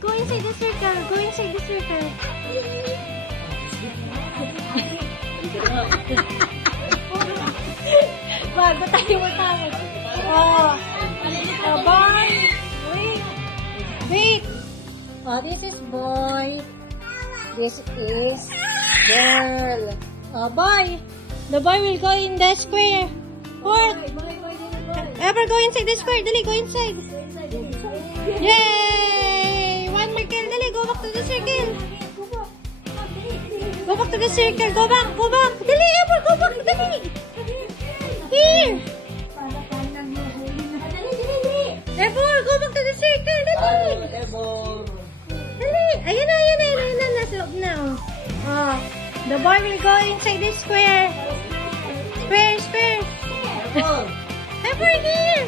Go inside the circle. Go inside the circle. Bago tayo matawag. Oh. Boy. Wait. Wait. Oh, this is boy. This is girl. Oh, boy. The boy will go in the square. What? Ever go inside the square. Dali, go inside. Yay! One more kill. Dali, go back to the circle. Go back to the circle. Go back. Go back. Dali, Ever. Go back. Dali. Here. Ever, go back to the circle. Dali. Dali. Ayun na, ayun na, ayun na. Nasa loob na, oh. Oh. The boy will go inside the square. Square, square. Ever, here.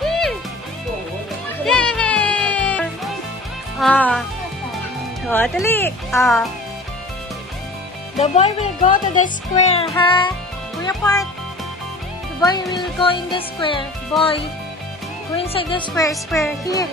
Here. Yay! Ah. Oh, dali. Ah. The boy will go to the square, ha? Kuya Part. The boy will go in the square. Boy. Go inside the square, square. Here.